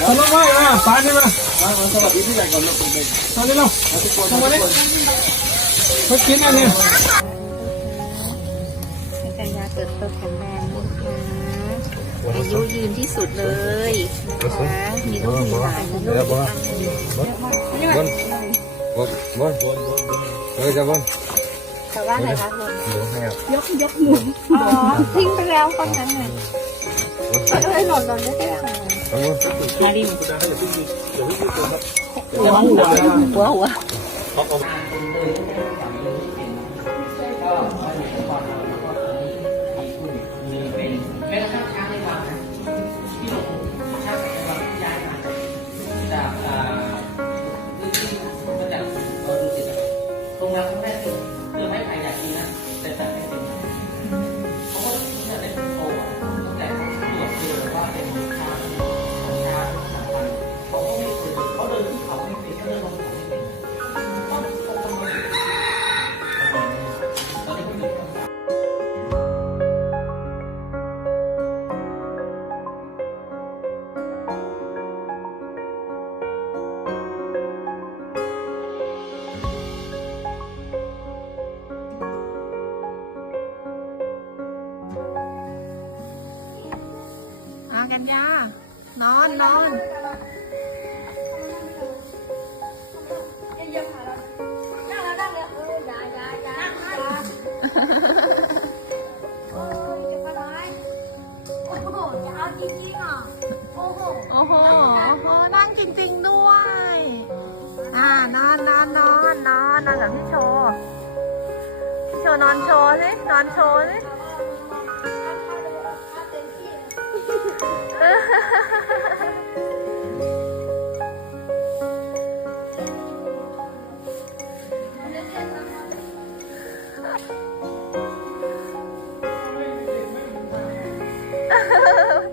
เอาลงมาอะปานนี่มาสวัสดีพี่ใหญ่ก่อนเราเป็นเด็กตอนนี้เราทุกคนลงมาดิเขากินอันนี้ให้กัญญาเติบโตแข็งแรงนะคะอายุยืนที่สุดเลยนะคะมีลูกมีหลานนะลูกบนบนบนเฮ้ยจะบนแต่ว่าอะไรคะลุงหมูให้ครับยกยกหมุนอ๋อทิ้งไปแล้วตอนนั้นเลย เอ้ยหล่นหล่นไม่ใช่ไหมบนมาดิหัวหัวหัว กัญญานอนนอนโอ้โหโอ้โหโอ้โห โอ้โห นั่งจริงๆด้วย อ่านอนนอนนอนนอนนอนกับพี่โชว์พี่โชว์นอนโชว์สินอนโชว์สิ 啊哈哈哈哈